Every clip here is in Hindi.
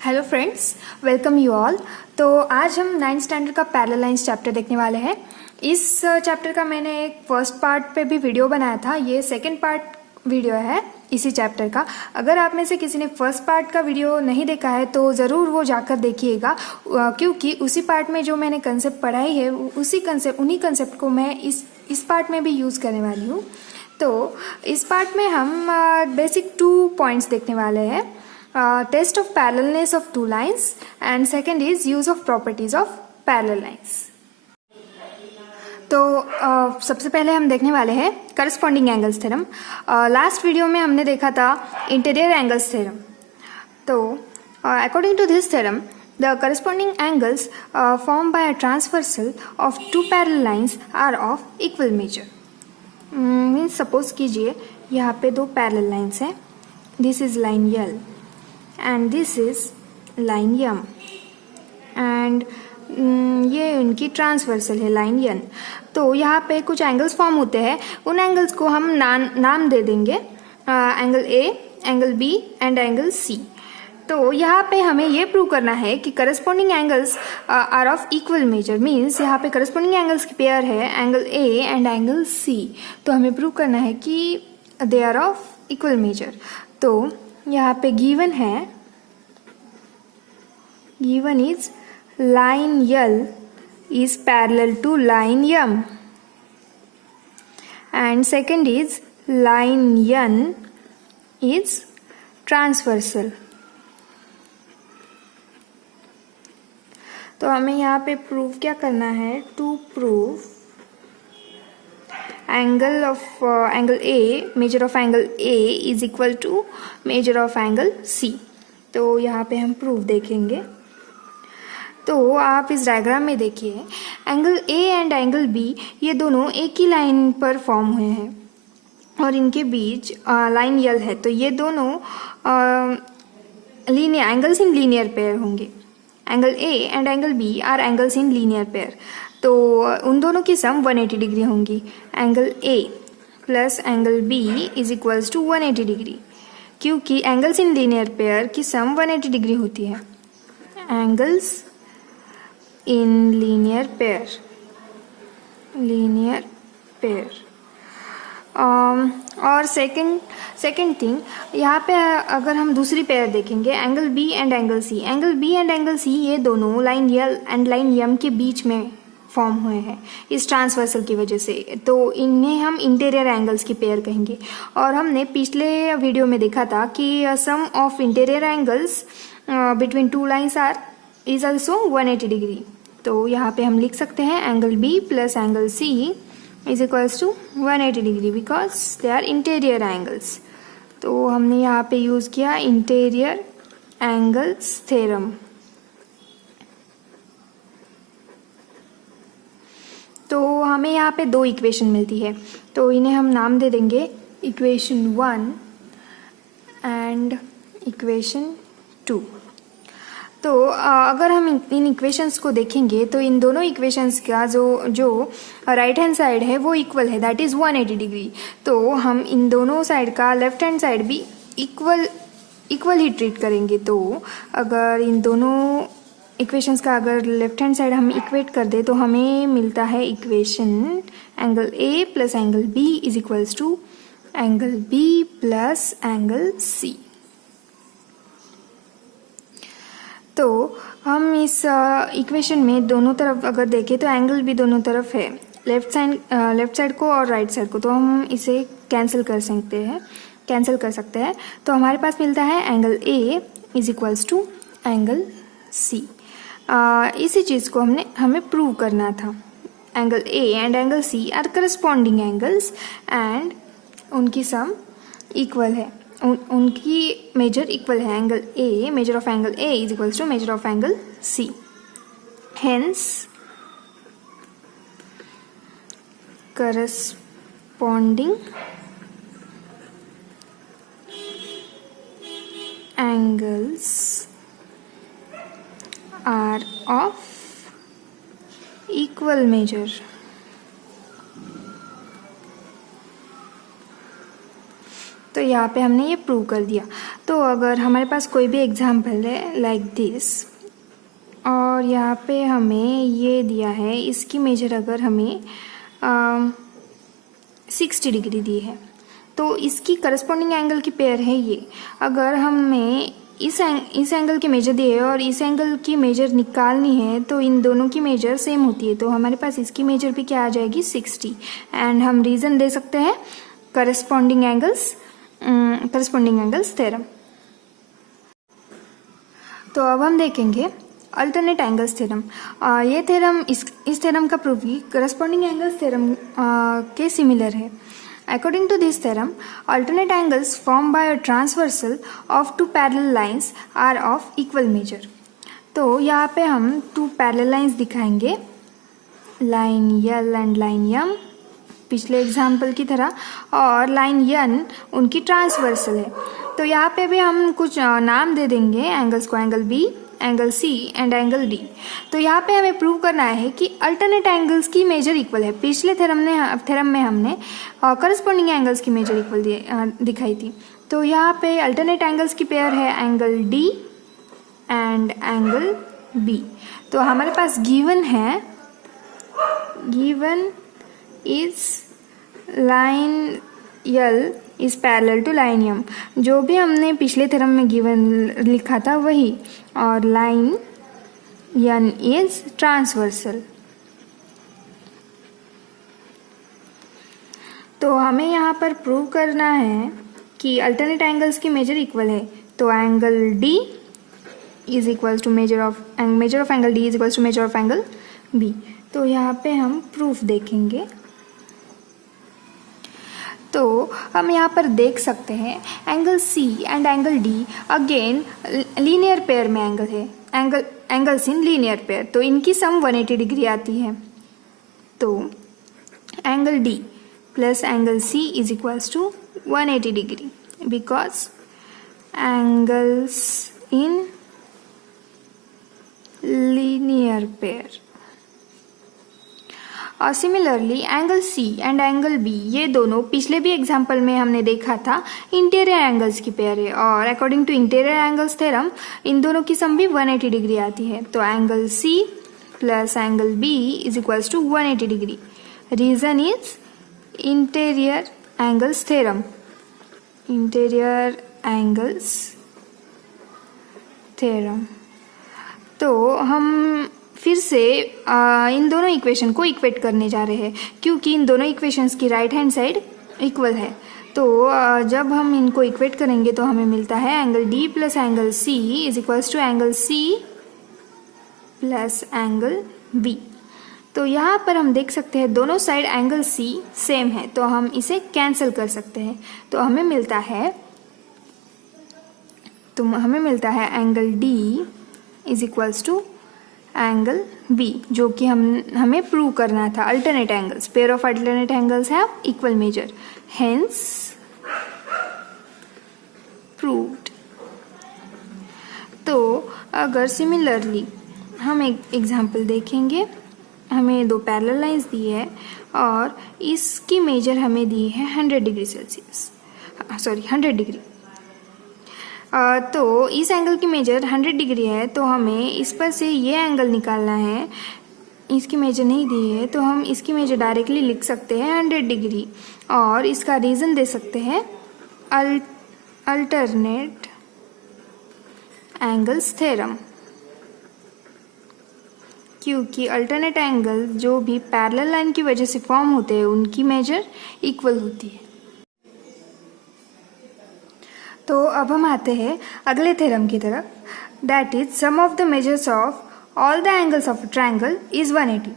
Hello friends, welcome you all. तो आज हम 9th स्टैंडर्ड का पैरेलल लाइंस चैप्टर देखने वाले हैं। इस चैप्टर का मैंने एक फर्स्ट पार्ट पे भी वीडियो बनाया था, ये सेकंड पार्ट वीडियो है इसी चैप्टर का। अगर आप में से किसी ने फर्स्ट पार्ट का वीडियो नहीं देखा है तो ज़रूर वो जाकर देखिएगा, क्योंकि उसी पार्ट में जो मैंने कंसेप्ट पढ़ाई है उन्हीं कंसेप्ट को मैं इस पार्ट में भी यूज़ करने वाली हूँ। तो इस पार्ट में हम बेसिक 2 पॉइंट्स देखने वाले हैं। Test of parallelness of two lines and second is use of properties of parallel lines. तो सबसे पहले हम देखने वाले हैं corresponding angles theorem. Last video में हमने देखा था इंटीरियर एंगल्स थ्योरम। तो according to this theorem the corresponding angles form by a transversal of two parallel lines are of equal measure. Means suppose कीजिए यहाँ पे दो पैरेलल लाइंस हैं, this is line L and this is line M and ये उनकी ट्रांसवर्सल है लाइन N। तो यहाँ पे कुछ एंगल्स फॉर्म होते हैं, उन एंगल्स को हम नाम दे देंगे angle A, angle B and angle C। तो यहाँ पे हमें ये प्रूव करना है कि corresponding angles are of equal measure. Means यहाँ पे करस्पॉन्डिंग एंगल्स की पेयर है angle A and angle C। तो हमें प्रूव करना है कि they are of equal measure. तो यहाँ पे given is line L is parallel to line M and second is line N is transversal। तो हमें यहाँ पे प्रूव क्या करना है, to prove angle A, measure of angle A is equal to measure of angle C। तो यहाँ पे हम प्रूफ देखेंगे। तो आप इस डायग्राम में देखिए angle A and angle B ये दोनों एक ही लाइन पर फॉर्म हुए हैं और इनके बीच लाइन L है। तो ये दोनों linear angles in linear pair होंगे। Angle A and angle B are angles in linear pair. तो उन दोनों की सम 180 डिग्री होंगी। Angle A plus angle B is equals to 180 degree, क्योंकि एंगल्स इन लीनियर पेयर की सम 180 डिग्री होती है। एंगल्स इन लीनियर पेयर और सेकेंड थिंग यहाँ पे अगर हम दूसरी पेयर देखेंगे angle B and angle C। Angle B and angle C ये दोनों line L and line M के बीच में फॉर्म हुए हैं इस ट्रांसवर्सल की वजह से। तो इन्हें हम इंटीरियर एंगल्स की पेयर कहेंगे। और हमने पिछले वीडियो में देखा था कि sum of interior angles between two lines is also 180 degree. तो यहाँ पे हम लिख सकते हैं angle B plus angle C is equals to 180 degree because they are interior angles. तो हमने यहाँ पे यूज़ किया इंटीरियर एंगल्स थ्योरम। तो हमें यहाँ पे दो इक्वेशन मिलती है, तो इन्हें हम नाम दे देंगे इक्वेशन 1 एंड इक्वेशन 2। तो अगर हम इन इक्वेशंस को देखेंगे तो इन दोनों इक्वेशंस का जो राइट हैंड साइड है वो इक्वल है, दैट इज़ 180 डिग्री। तो हम इन दोनों साइड का लेफ्ट हैंड साइड भी इक्वल ही ट्रीट करेंगे। तो अगर इन दोनों इक्वेशंस का अगर लेफ्ट हैंड साइड हम इक्वेट कर दे तो हमें मिलता है equation angle A plus angle B is equals to angle B plus angle C। तो हम इस इक्वेशन में दोनों तरफ अगर देखें तो एंगल भी दोनों तरफ है, लेफ्ट साइड को और राइट साइड को। तो हम इसे कैंसिल कर सकते हैं। तो हमारे पास मिलता है angle A is equals to angle C। इसी चीज़ को हमें प्रूव करना था। Angle A and angle C are corresponding angles and उनकी सम इक्वल है, उनकी मेजर इक्वल है। Angle A, measure of angle A is equals to measure of angle C। Hence corresponding angles are of equal measure। तो यहाँ पे हमने ये प्रूव कर दिया। तो अगर हमारे पास कोई भी एग्जाम्पल है लाइक दिस, और यहाँ पे हमें ये दिया है, इसकी मेजर अगर हमें 60 डिग्री दी है, तो इसकी करस्पॉन्डिंग एंगल की पेयर है ये। अगर हमें इस एंगल की मेजर दी है और इस एंगल की मेजर निकालनी है, तो इन दोनों की मेजर सेम होती है, तो हमारे पास इसकी मेजर भी क्या आ जाएगी, 60। एंड हम रीज़न दे सकते हैं करस्पॉन्डिंग एंगल्स थ्योरम। तो अब हम देखेंगे अल्टरनेट एंगल्स थ्योरम। ये थ्योरम इस थ्योरम का प्रूफ भी करस्पॉन्डिंग एंगल्स थ्योरम के सिमिलर है। According to this theorem, alternate angles formed by a transversal of two parallel lines are of equal measure. तो यहाँ पे हम 2 parallel lines दिखाएंगे, line L and line M पिछले एग्जाम्पल की तरह, और लाइन N उनकी ट्रांसवर्सल है। तो यहाँ पे भी हम कुछ नाम दे देंगे एंगल्स को, angle B, angle C and angle D। तो यहाँ पे हमें प्रूव करना है कि अल्टरनेट एंगल्स की मेजर इक्वल है। पिछले थ्योरम में हमने करस्पॉन्डिंग एंगल्स की मेजर इक्वल दिखाई थी। तो यहाँ पे अल्टरनेट एंगल्स की पेयर है angle D and angle B। तो हमारे पास given is line L is parallel to line M, जो भी हमने पिछले थ्योरम में गिवन लिखा था वही, और लाइन N इज ट्रांसवर्सल। तो हमें यहाँ पर प्रूव करना है कि अल्टरनेट एंगल्स की मेजर इक्वल है। तो angle D is equals to measure of angle D is equals to measure of angle B। तो यहाँ पे हम प्रूफ देखेंगे। तो हम यहाँ पर देख सकते हैं angle C and angle D again linear pair में एंगल है, एंगल्स इन लीनियर पेयर, तो इनकी सम 180 डिग्री आती है। तो angle D plus angle C is equals to 180 degree because angles in linear pair. और similarly angle C and angle B ये दोनों पिछले भी एग्जाम्पल में हमने देखा था इंटीरियर एंगल्स की पेयर है, और according to interior angles theorem इन दोनों की सम भी 180 डिग्री आती है। तो angle C plus angle B is equals to 180 degree. Reason is interior angles theorem. तो हम फिर से इन दोनों इक्वेशन को इक्वेट करने जा रहे हैं, क्योंकि इन दोनों इक्वेशंस की राइट हैंड साइड इक्वल है। तो जब हम इनको इक्वेट करेंगे तो हमें मिलता है angle D plus angle C is equals to angle C plus angle B। तो यहाँ पर हम देख सकते हैं दोनों साइड एंगल C सेम है, तो हम इसे कैंसिल कर सकते हैं। तो हमें मिलता है angle D is equals to angle B, जो कि हमें प्रूव करना था। Alternate angles, pair of alternate angles have equal measure, hence proved. तो अगर सिमिलरली हम एक एग्जांपल देखेंगे, हमें 2 पैरेलल लाइंस दी है और इसकी मेजर हमें दी है 100 डिग्री। तो इस एंगल की मेजर 100 डिग्री है, तो हमें इस पर से ये एंगल निकालना है। इसकी मेजर नहीं दी है, तो हम इसकी मेजर डायरेक्टली लिख सकते हैं 100 डिग्री, और इसका रीज़न दे सकते हैं अल्टरनेट एंगल्स थ्योरम, क्योंकि अल्टरनेट एंगल जो भी पैरेलल लाइन की वजह से फॉर्म होते हैं उनकी मेजर इक्वल होती है। तो अब हम आते हैं अगले थ्योरम की तरफ, that is sum of the measures of all the angles of triangle is 180।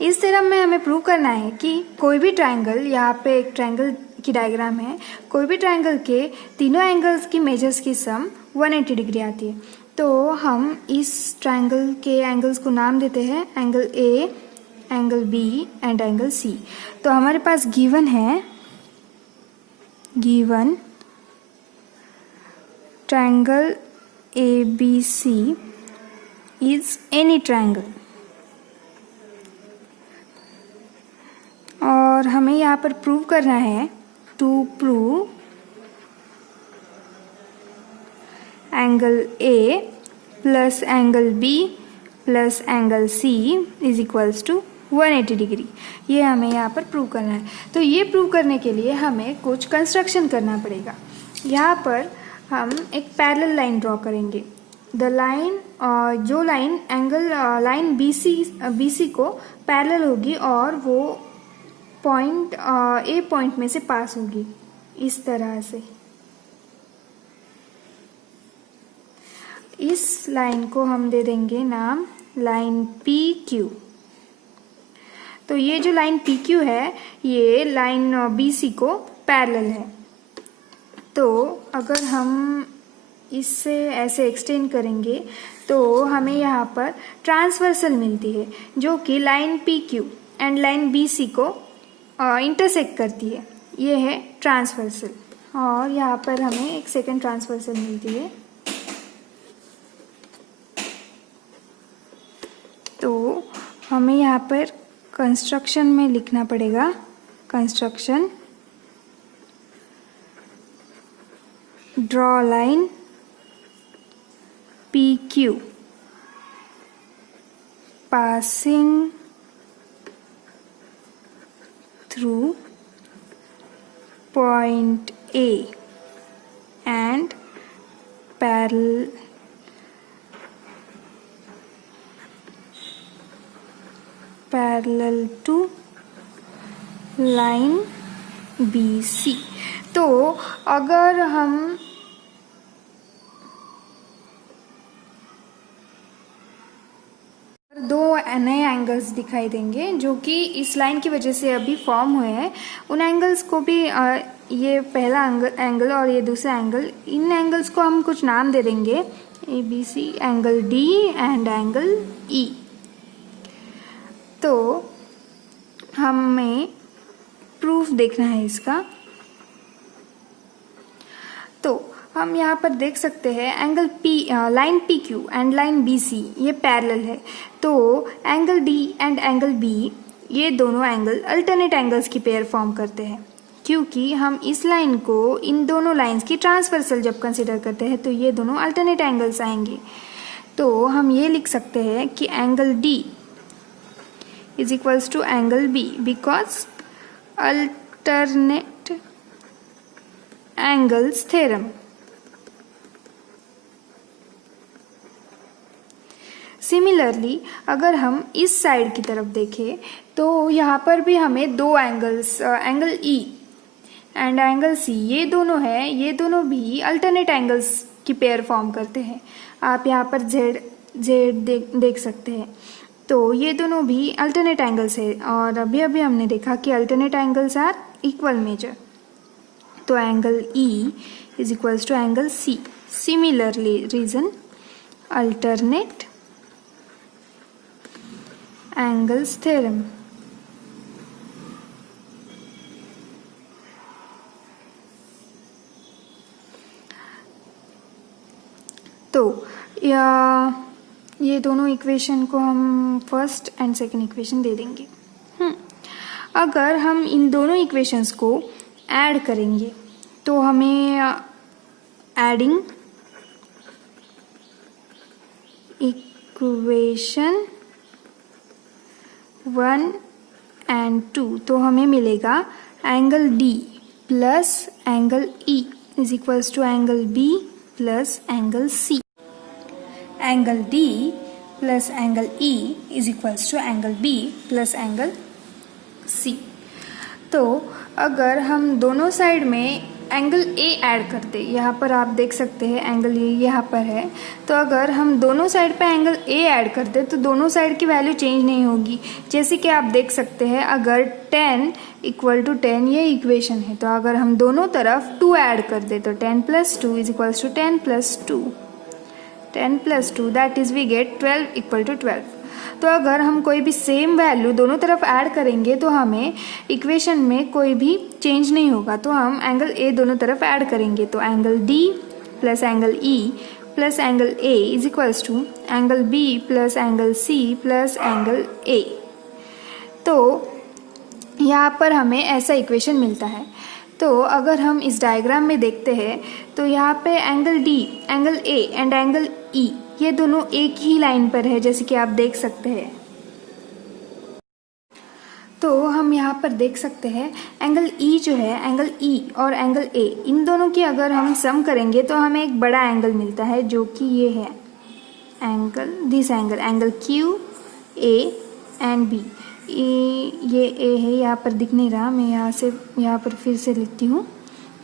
इस थ्योरम में हमें प्रूव करना है कि कोई भी ट्रायंगल, यहाँ पे एक ट्रायंगल की डायग्राम है, कोई भी ट्रायंगल के तीनों एंगल्स की मेजर्स की सम 180 डिग्री आती है। तो हम इस ट्रायंगल के एंगल्स को नाम देते हैं angle A, angle B and angle C। तो हमारे पास given triangle ABC is any triangle, और हमें यहाँ पर प्रूव करना है, to prove angle A plus angle B plus angle C is equals to 180 degree. ये हमें यहाँ पर प्रूव करना है। तो ये प्रूव करने के लिए हमें कुछ कंस्ट्रक्शन करना पड़ेगा। यहाँ पर हम एक पैरेलल लाइन ड्रॉ करेंगे। द लाइन जो line angle line B C को पैरेलल होगी और वो पॉइंट ए पॉइंट में से पास होगी इस तरह से। इस लाइन को हम दे देंगे नाम लाइन पी क्यू। तो ये जो लाइन पी क्यू है ये लाइन बी सी को पैरेलल है। तो अगर हम इससे ऐसे एक्सटेंड करेंगे तो हमें यहाँ पर ट्रांसवर्सल मिलती है जो कि line P Q and line B C को इंटरसेक्ट करती है। ये है ट्रांसवर्सल। और यहाँ पर हमें एक सेकंड ट्रांसवर्सल मिलती है। तो हमें यहाँ पर कंस्ट्रक्शन में लिखना पड़ेगा construction draw line PQ passing through point A and parallel to line BC। तो अगर हम दो नए एंगल्स दिखाई देंगे जो कि इस लाइन की वजह से अभी फॉर्म हुए हैं, उन एंगल्स को भी ये पहला एंगल और ये दूसरा एंगल, इन एंगल्स को हम कुछ नाम दे देंगे ABC, angle D and angle E। तो हमें प्रूफ देखना है इसका। तो हम यहाँ पर देख सकते हैं angle line PQ and line BC ये पैरेलल है। तो angle D and angle B ये दोनों एंगल अल्टरनेट एंगल्स की पेयर फॉर्म करते हैं, क्योंकि हम इस लाइन को इन दोनों लाइंस की ट्रांसवर्सल जब कंसिडर करते हैं तो ये दोनों अल्टरनेट एंगल्स आएंगे। तो हम ये लिख सकते हैं कि angle D is equals to angle B because alternate angles theorem. Similarly अगर हम इस साइड की तरफ देखें तो यहाँ पर भी हमें दो angles angle E and angle C ये दोनों हैं, ये दोनों भी अल्टरनेट एंगल्स की पेयर फॉर्म करते हैं। आप यहाँ पर Z देख सकते हैं। तो ये दोनों भी अल्टरनेट एंगल्स है और अभी अभी हमने देखा कि alternate angles are equal measure. तो angle E is equals to angle C। Similarly reason alternate angles theorem. तो ये दोनों इक्वेशन को हम फर्स्ट एंड सेकंड इक्वेशन दे देंगे। अगर हम इन दोनों इक्वेशंस को ऐड करेंगे तो हमें एडिंग इक्वेशन 1 एंड 2 तो हमें मिलेगा angle D plus angle E is equals to angle B plus angle C। Angle D plus angle E is equals to angle B plus angle C। तो अगर हम दोनों साइड में एंगल A ऐड करते, यहाँ पर आप देख सकते हैं एंगल A यहाँ पर है। तो अगर हम दोनों साइड पे एंगल A ऐड करते तो दोनों साइड की वैल्यू चेंज नहीं होगी। जैसे कि आप देख सकते हैं अगर 10 इक्वल टू 10 ये इक्वेशन है, तो अगर हम दोनों तरफ 2 ऐड कर दे तो 10 plus 2 is equals to 10 plus 2, 10 plus 2 that is we get 12 equal to 12। तो अगर हम कोई भी सेम वैल्यू दोनों तरफ ऐड करेंगे तो हमें इक्वेशन में कोई भी चेंज नहीं होगा। तो हम एंगल A दोनों तरफ ऐड करेंगे तो angle D plus angle E plus angle A is equals to angle B plus angle C plus angle A। तो यहाँ पर हमें ऐसा इक्वेशन मिलता है। तो अगर हम इस डायग्राम में देखते हैं तो यहाँ पे angle D, angle A and angle ई ये दोनों एक ही लाइन पर है, जैसे कि आप देख सकते हैं। तो हम यहाँ पर देख सकते हैं एंगल ई जो है, एंगल ई और एंगल ए इन दोनों की अगर हम सम करेंगे तो हमें एक बड़ा एंगल मिलता है, जो कि ये है angle, this angle, angle Q A and B. ये ए है, यहाँ पर दिख नहीं रहा, मैं यहाँ पर फिर से लिखती हूँ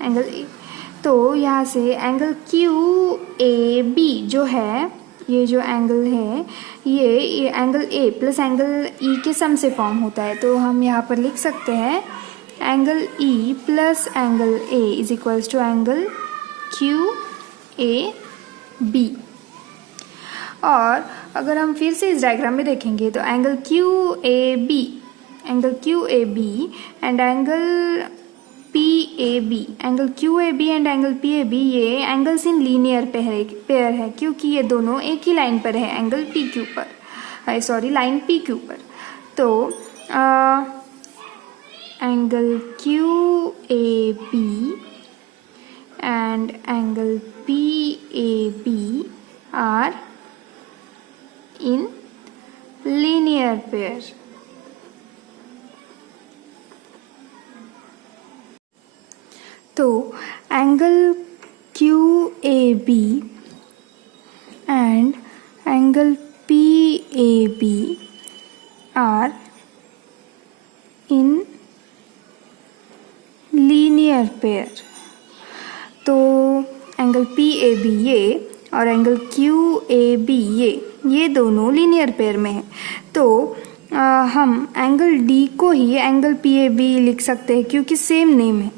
एंगल ए। तो यहाँ से एंगल क्यू ए बी जो है, ये जो एंगल है ये एंगल ए प्लस एंगल ई के सम से फॉर्म होता है। तो हम यहाँ पर लिख सकते हैं angle E plus angle A is equals to angle Q A B. और अगर हम फिर से इस डायग्राम में देखेंगे तो angle Q A B and angle P A B, angle Q A B and angle P A B ये एंगल्स इन लीनियर पेयर है, क्योंकि ये दोनों एक ही लाइन पर है, एंगल पी क्यू पर, सॉरी लाइन पी क्यू पर। तो angle Q A B and angle P A B are in linear pair. तो angle Q A B and angle P A B are in linear pair. तो एंगल पी ए बी ये और एंगल क्यू ए बी ये दोनों लीनियर पेयर में है। तो हम एंगल डी को ही एंगल पी ए बी लिख सकते हैं, क्योंकि सेम नेम है,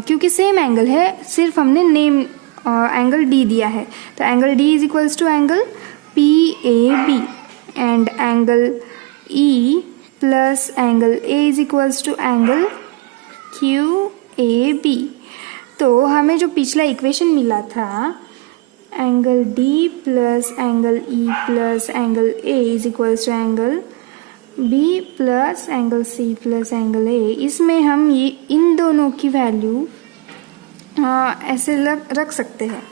क्योंकि सेम एंगल है, सिर्फ हमने नेम एंगल डी दिया है। तो angle D is equals to angle P A B and angle E plus angle A is equals to angle Q A B. तो हमें जो पिछला इक्वेशन मिला था angle D plus angle E plus angle A is equals to angle B plus angle C plus angle A, इसमें हम ये इन दोनों की वैल्यू ऐसे रख सकते हैं।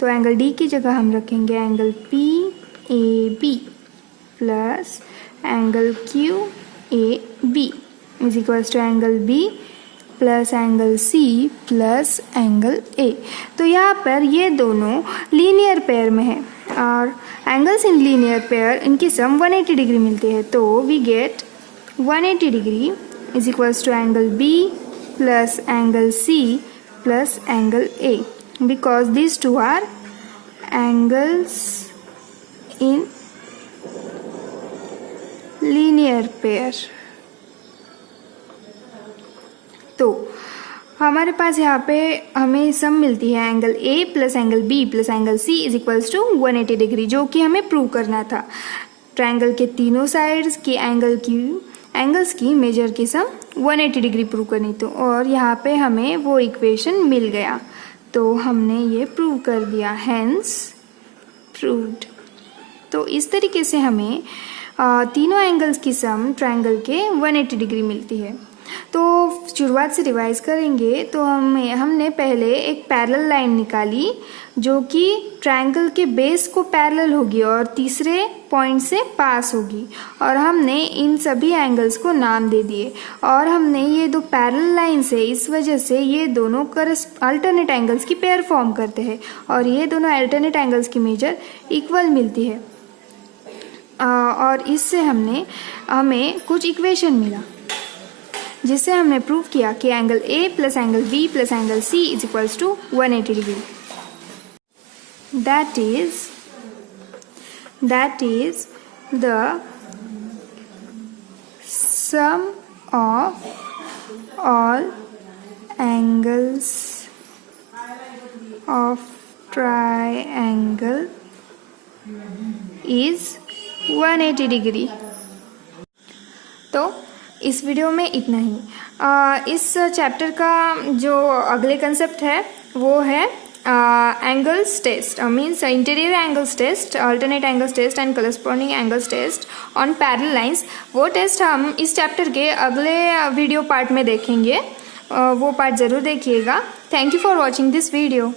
तो एंगल डी की जगह हम रखेंगे angle P A B plus angle Q A B is equals to angle B plus angle C plus angle A. तो यहाँ पर ये दोनों लीनियर पेयर में है और एंगल्स इन लीनियर पेयर इनकी सम 180 डिग्री मिलती है। तो we get 180 degree is equals to angle B plus angle C plus angle A, because this two are angles in linear pair. तो हमारे पास यहाँ पे हमें सम मिलती है angle A plus angle B plus angle C is equals to 180 degree, जो कि हमें प्रूव करना था। ट्रायंगल के तीनों साइड्स की एंगल्स की मेजर की सम 180 डिग्री प्रूव करनी तो, और यहाँ पे हमें वो इक्वेशन मिल गया, तो हमने ये प्रूव कर दिया, हैंस प्रूव्ड। तो इस तरीके से हमें तीनों एंगल्स की सम ट्रायंगल के 180 डिग्री मिलती है। तो शुरुआत से रिवाइज करेंगे तो हमने पहले एक पैरेलल लाइन निकाली जो कि ट्रायंगल के बेस को पैरेलल होगी और तीसरे पॉइंट से पास होगी, और हमने इन सभी एंगल्स को नाम दे दिए। और हमने ये दो पैरेलल लाइन से, इस वजह से ये दोनों अल्टरनेट एंगल्स की पेयर फॉर्म करते हैं और ये दोनों अल्टरनेट एंगल्स की मेजर इक्वल मिलती है। और इससे हमें कुछ इक्वेशन मिला जिससे हमने प्रूव किया कि angle A plus angle B plus angle C is equals to 180 degree. That is the sum of all angles of triangle is 180 degree. तो इस वीडियो में इतना ही। इस चैप्टर का जो अगले कंसेप्ट है वो है angles test, means interior angles test, alternate angles test and corresponding angles test on parallel lines. वो टेस्ट हम इस चैप्टर के अगले वीडियो पार्ट में देखेंगे। वो पार्ट ज़रूर देखिएगा। Thank you for watching this video.